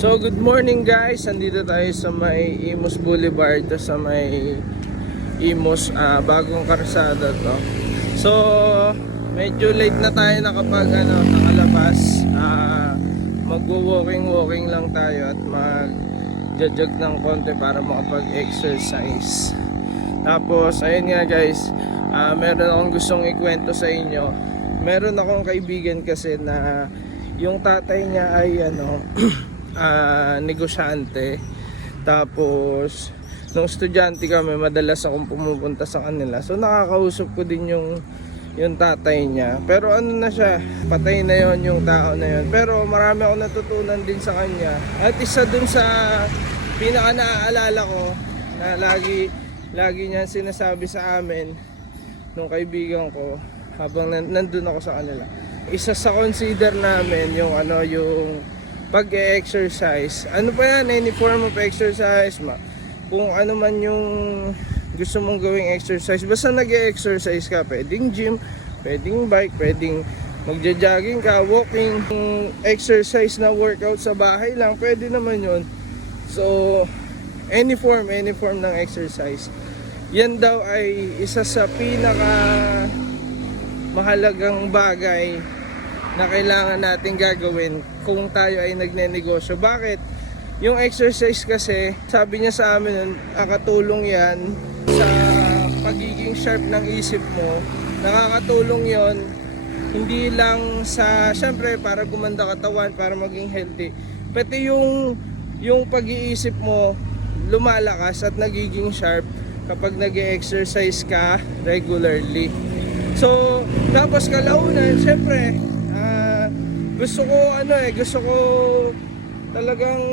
So good morning guys, andito tayo sa may Imus Boulevard, sa may Imus, bagong karsada to. So medyo late na tayo nakalabas. Magwo-walking lang tayo at mag-jog ng konti para makapag-exercise. Tapos ayun nga guys, meron akong gustong ikwento sa inyo. Meron akong kaibigan kasi na yung tatay niya ay negosyante. Tapos nung estudyante kami, madalas akong pumupunta sa kanila. So nakakausap ko din yung tatay niya. Pero ano na siya, patay na yon yung tao na yon. Pero marami akong natutunan din sa kanya. At isa dun sa pinaka naaalala ko na lagi niya sinasabi sa amin nung kaibigan ko habang nandun ako sa kanila. Isa sa consider namin yung pag-exercise. Ano pa yan? Any form of exercise. Kung ano man yung gusto mong gawing exercise. Basta nag-exercise ka. Pwedeng gym, pwedeng bike, pwedeng magja-jogging ka, walking, exercise na workout sa bahay lang. Pwede naman yun. So, any form ng exercise. Yan daw ay isa sa pinaka mahalagang bagay na kailangan natin gagawin kung tayo ay nagnenegosyo. Bakit? Yung exercise kasi, sabi niya sa amin, nakakatulong yan sa pagiging sharp ng isip mo. Nakakatulong yon hindi lang sa, syempre, para gumanda katawan, para maging healthy. Pati yung pag-iisip mo lumalakas at nagiging sharp kapag nag-exercise ka regularly. So, tapos kalaunan, syempre, gusto ko talagang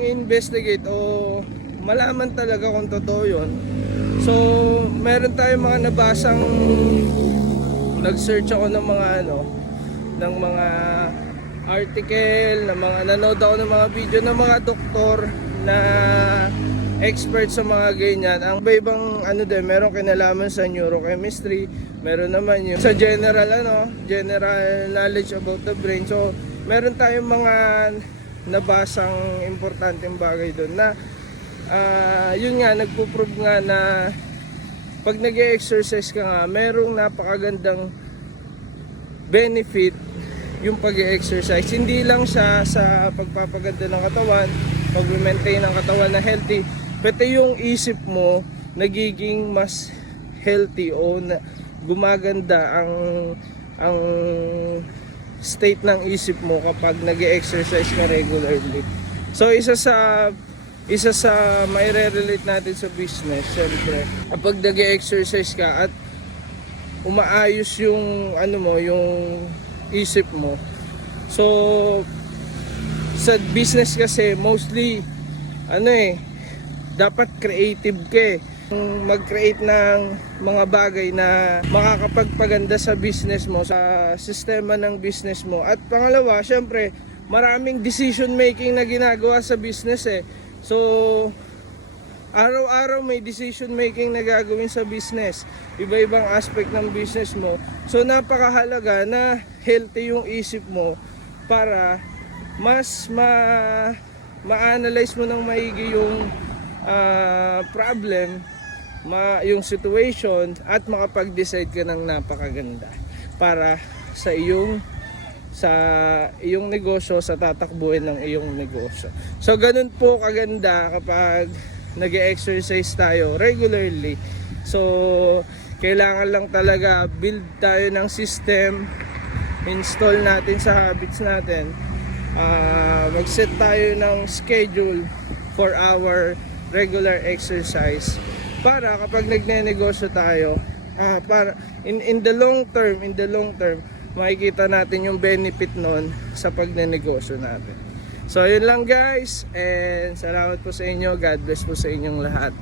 investigate o malaman talaga kung totoo yun. So, meron tayong mga nabasang, nag-search ako ng mga article, nanood ako ng mga video ng mga doktor na expert sa mga ganyan. Ang ibang meron kinalaman sa neurochemistry, meron naman yung sa general knowledge about the brain. So meron tayong mga nabasang importanteng bagay doon na yun nga, nagpo-prove nga na pag nag-exercise ka nga, merong napakagandang benefit yung pag-exercise. Hindi lang siya sa pagpapaganda ng katawan, pag-maintain ng katawan na healthy, pati yung isip mo nagiging mas healthy o gumaganda ang state ng isip mo kapag nag-exercise ka regularly. So isa sa maire-relate natin sa business, syempre kapag nag-exercise ka at umaayos yung yung isip mo. So sa business kasi mostly dapat creative ka mag-create ng mga bagay na makakapagpaganda sa business mo, sa sistema ng business mo. At pangalawa, syempre maraming decision making na ginagawa sa business So araw-araw may decision making na gagawin sa business, iba-ibang aspect ng business mo. So napakahalaga na healthy yung isip mo para mas ma-analyze mo ng maigi yung problem, yung situation, at makapag-decide ka ng napakaganda para sa iyong negosyo, sa tatakbuhin ng iyong negosyo. So ganun po kaganda kapag nag-exercise tayo regularly. So kailangan lang talaga build tayo ng system, install natin sa habits natin, mag-set tayo ng schedule for our regular exercise para kapag nagnenegosyo tayo, para in the long term makikita natin yung benefit nun sa pagnenegosyo natin. So yun lang guys, and salamat po sa inyo. God bless po sa inyong lahat.